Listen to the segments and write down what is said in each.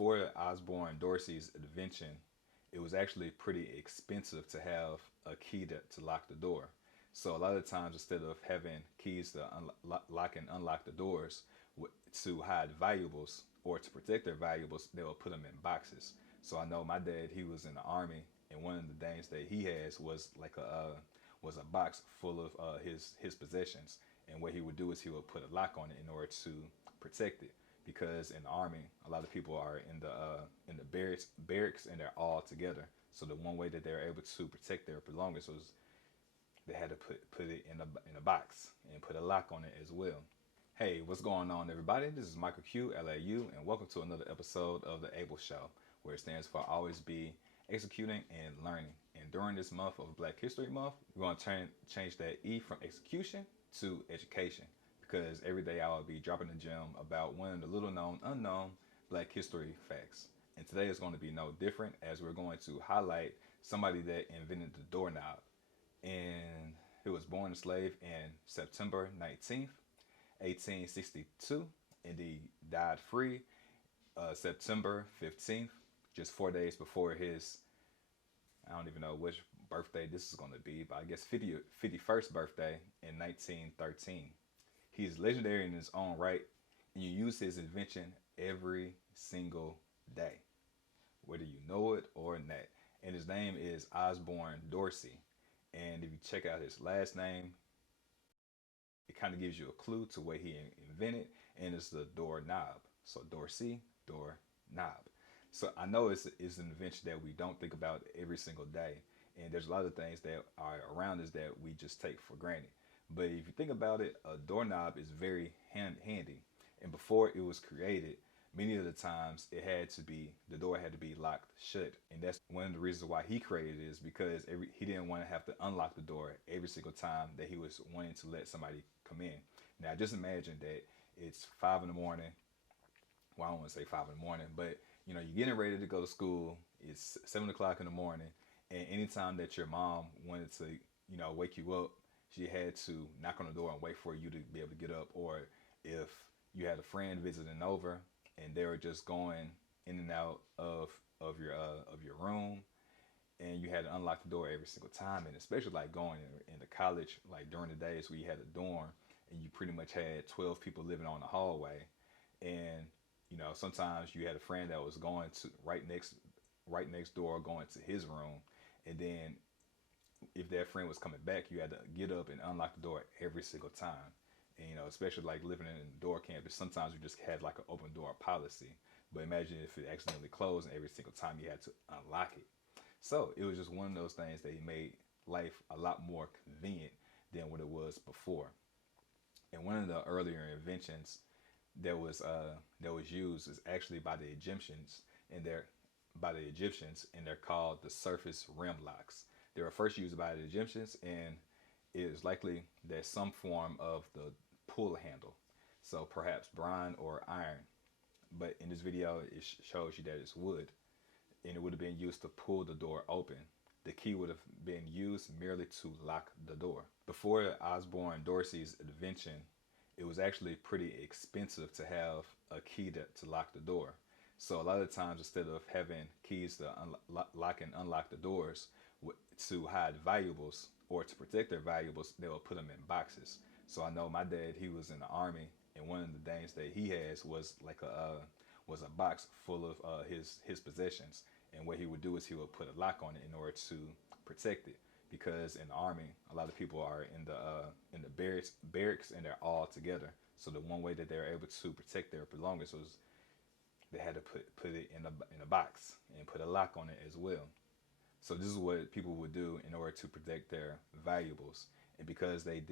Before Osborne Dorsey's invention, it was actually pretty expensive to have a key to lock the door. So a lot of times, instead of having keys to lock and unlock the doors to hide valuables or to protect their valuables, they will put them in boxes. So I know my dad, he was in the army, and one of the things that he has was like was a box full of his possessions. And what he would do is he would put a lock on it in order to protect it. Because in the army, a lot of people are in the barracks, and they're all together. So the one way that they're able to protect their belongings was they had to put it in a box and put a lock on it as well. Hey, what's going on, everybody? This is Michael Q, LAU, and welcome to another episode of the ABEL Show, where it stands for Always Be Executing and Learning. And during this month of Black History Month, we're going to change that E from execution to education, because every day I will be dropping a gem about one of the little known, unknown Black history facts. And today is going to be no different, as we're going to highlight somebody that invented the doorknob. And he was born a slave in September 19th, 1862, and he died free September 15th, just 4 days before his, I don't even know which birthday this is going to be, but I guess 51st birthday in 1913. He's legendary in his own right, and you use his invention every single day, whether you know it or not. And his name is Osborne Dorsey. And if you check out his last name, it kind of gives you a clue to what he invented, and it's the doorknob. So Dorsey, doorknob. So I know it's an invention that we don't think about every single day, and there's a lot of things that are around us that we just take for granted. But if you think about it, a doorknob is very handy. And before it was created, many of the times the door had to be locked shut. And that's one of the reasons why he created it, is because he didn't want to have to unlock the door every single time that he was wanting to let somebody come in. Now, just imagine that it's 5 in the morning. Well, I don't want to say 5 in the morning, but you're getting ready to go to school. It's 7 o'clock in the morning. And anytime that your mom wanted to, wake you up, she had to knock on the door and wait for you to be able to get up. Or if you had a friend visiting over and they were just going in and out of your room, and you had to unlock the door every single time. And especially like going into college, like during the days where you had a dorm and you pretty much had 12 people living on the hallway, and sometimes you had a friend that was going to right next door, going to his room, and then if that friend was coming back, you had to get up and unlock the door every single time. And, especially like living in a door campus, sometimes you just had like an open door policy. But imagine if it accidentally closed and every single time you had to unlock it. So it was just one of those things that made life a lot more convenient than what it was before. And one of the earlier inventions that was used is actually by the Egyptians, and they're called the surface rim locks. They were first used by the Egyptians, and it is likely that some form of the pull handle, so perhaps bronze or iron. But in this video, it shows you that it's wood, and it would have been used to pull the door open. The key would have been used merely to lock the door. Before Osborne Dorsey's invention, it was actually pretty expensive to have a key to lock the door. So a lot of times, instead of having keys to lock and unlock the doors to hide valuables or to protect their valuables, they will put them in boxes. So I know my dad, he was in the army, and one of the things that he has was like was a box full of his possessions. And what he would do is he would put a lock on it in order to protect it. Because in the army, a lot of people are in the barracks, and they're all together. So the one way that they're able to protect their belongings was they had to put it in a box and put a lock on it as well. So this is what people would do in order to protect their valuables. And because they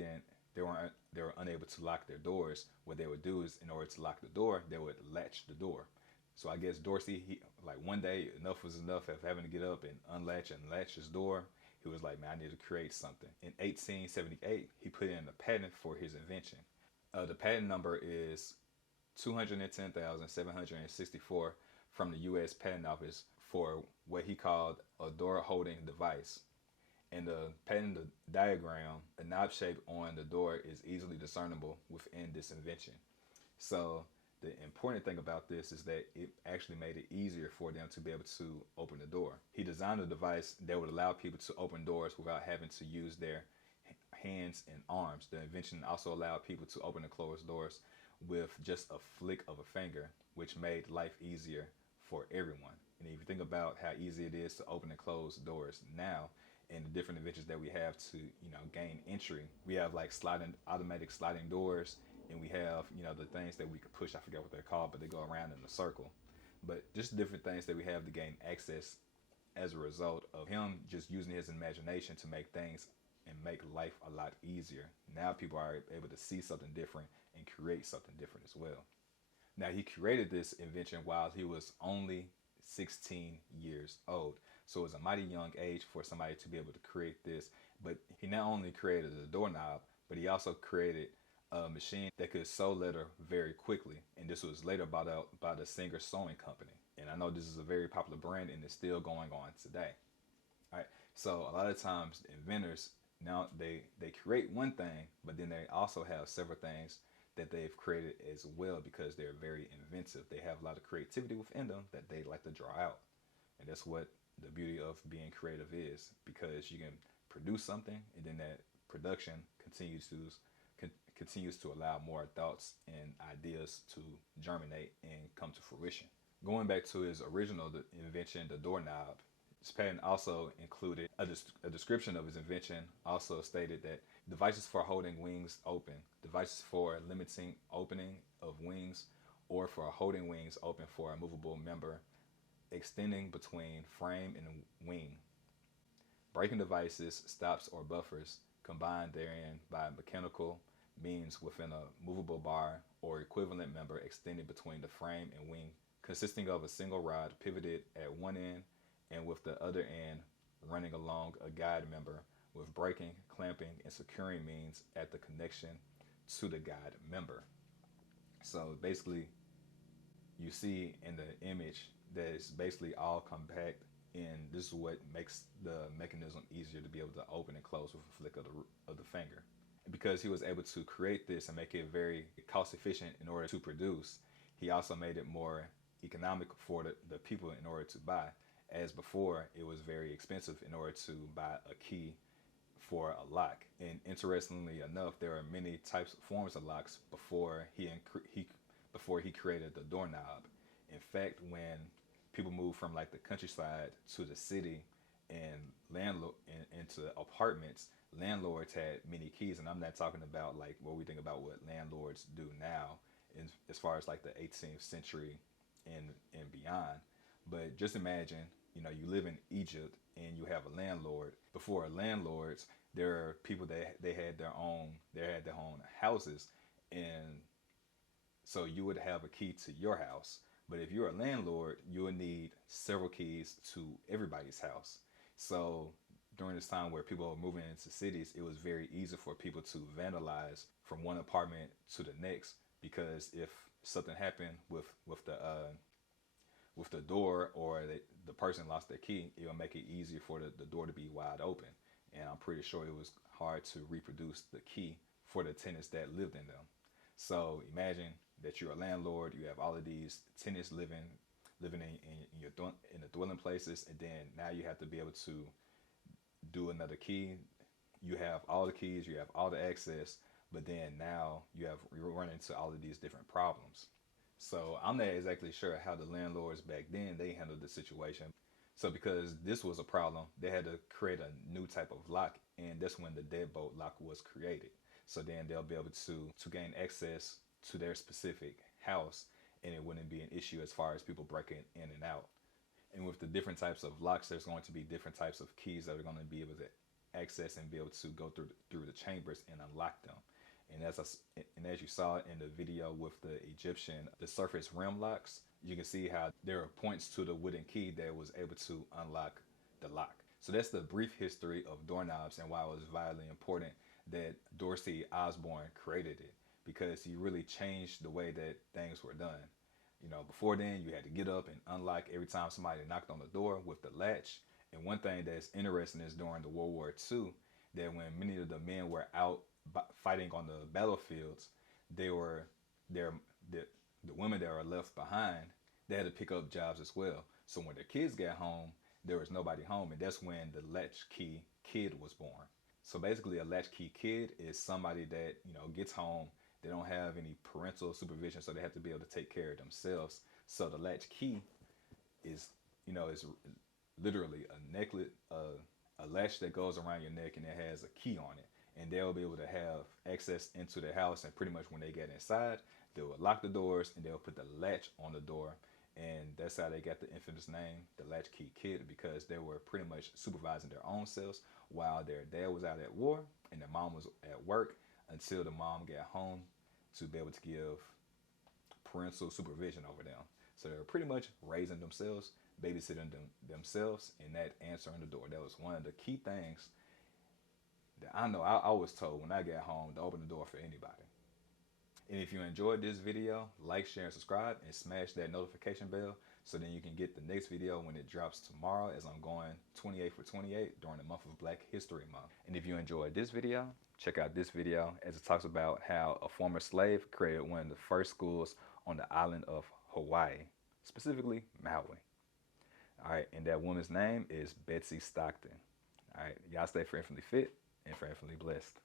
were unable to lock their doors, what they would do is, in order to lock the door, they would latch the door. So I guess Dorsey, like one day, enough was enough of having to get up and latch his door. He was like, man, I need to create something. In 1878, he put in a patent for his invention. The patent number is 210,764 from the U.S. Patent Office for what he called a door holding device. And the patent diagram, the knob shape on the door is easily discernible within this invention. So The important thing about this is that it actually made it easier for them to be able to open the door. He designed a device that would allow people to open doors without having to use their hands and arms. The invention also allowed people to open and close doors with just a flick of a finger, which made life easier for everyone. And if you think about how easy it is to open and close doors now, and the different inventions that we have to, gain entry, we have like automatic sliding doors, and we have, the things that we could push. I forget what they're called, but they go around in a circle. But just different things that we have to gain access as a result of him just using his imagination to make things and make life a lot easier. Now people are able to see something different and create something different as well. Now he created this invention while he was only 16 years old. So it was a mighty young age for somebody to be able to create this. But he not only created the doorknob, but he also created a machine that could sew leather very quickly. And this was later bought out by the Singer Sewing Company. And I know this is a very popular brand and it's still going on today. All right. So a lot of times inventors, now they create one thing, but then they also have several things that they've created as well because they're very inventive. They have a lot of creativity within them that they like to draw out. And that's what the beauty of being creative is, because you can produce something and then that production continues to allow more thoughts and ideas to germinate and come to fruition. Going back to his original invention, the doorknob, his patent also included a description of his invention, also stated that devices for holding wings open, devices for limiting opening of wings, or for holding wings open for a movable member extending between frame and wing. Braking devices, stops, or buffers combined therein by mechanical means within a movable bar or equivalent member extended between the frame and wing, consisting of a single rod pivoted at one end and with the other end running along a guide member with braking, clamping, and securing means at the connection to the guide member. So basically, you see in the image that it's basically all compact, and this is what makes the mechanism easier to be able to open and close with a flick of the finger. Because he was able to create this and make it very cost efficient in order to produce, he also made it more economic for the people in order to buy. As before, it was very expensive in order to buy a key for a lock. And interestingly enough, there are many forms of locks before he created the doorknob. In fact, when people moved from like the countryside to the city and into apartments, landlords had many keys. And I'm not talking about like what we think about what landlords do now as far as like the 18th century and beyond. But just imagine, you live in Egypt and you have a landlord. Before landlords, there are people that they had their own houses, and so you would have a key to your house. But if you're a landlord, you would need several keys to everybody's house. So during this time where people were moving into cities, it was very easy for people to vandalize from one apartment to the next, because if something happened with the door, or the person lost their key, it will make it easier for the door to be wide open. And I'm pretty sure it was hard to reproduce the key for the tenants that lived in them. So imagine that you're a landlord, you have all of these tenants living in the dwelling places, and then now you have to be able to do another key. You have all the keys, you have all the access, but then now you run into all of these different problems. So I'm not exactly sure how the landlords back then, they handled the situation. So because this was a problem, they had to create a new type of lock, and that's when the deadbolt lock was created. So then they'll be able to gain access to their specific house, and it wouldn't be an issue as far as people breaking in and out. And with the different types of locks, there's going to be different types of keys that are going to be able to access and be able to go through the chambers and unlock them. And as you saw in the video with the the surface rim locks, you can see how there are points to the wooden key that was able to unlock the lock. So that's the brief history of doorknobs and why it was vitally important that Dorsey Osbourne created it, because he really changed the way that things were done. Before then, you had to get up and unlock every time somebody knocked on the door with the latch. And one thing that's interesting is during the World War II, that when many of the men were out fighting on the battlefields, the women that are left behind, they had to pick up jobs as well. So when their kids got home, there was nobody home, and that's when the latchkey kid was born. So basically, a latchkey kid is somebody that gets home. They don't have any parental supervision, so they have to be able to take care of themselves. So the latchkey is literally a necklet, a latch that goes around your neck, and it has a key on it. And they'll be able to have access into the house. And pretty much when they get inside, they will lock the doors and they'll put the latch on the door. And that's how they got the infamous name, the Latchkey Kid, because they were pretty much supervising their own selves while their dad was out at war and their mom was at work until the mom got home to be able to give parental supervision over them. So they were pretty much raising themselves, babysitting themselves, and that answering the door. That was one of the key things that I know I was told when I got home to open the door for anybody. And if you enjoyed this video, like, share, and subscribe, and smash that notification bell so then you can get the next video when it drops tomorrow, as I'm going 28 for 28 during the month of Black History Month. And if you enjoyed this video, check out this video as it talks about how a former slave created one of the first schools on the island of Hawaii, specifically Maui. All right, and that woman's name is Betsy Stockton. All right, y'all stay for infinitely fit and for infinitely blessed.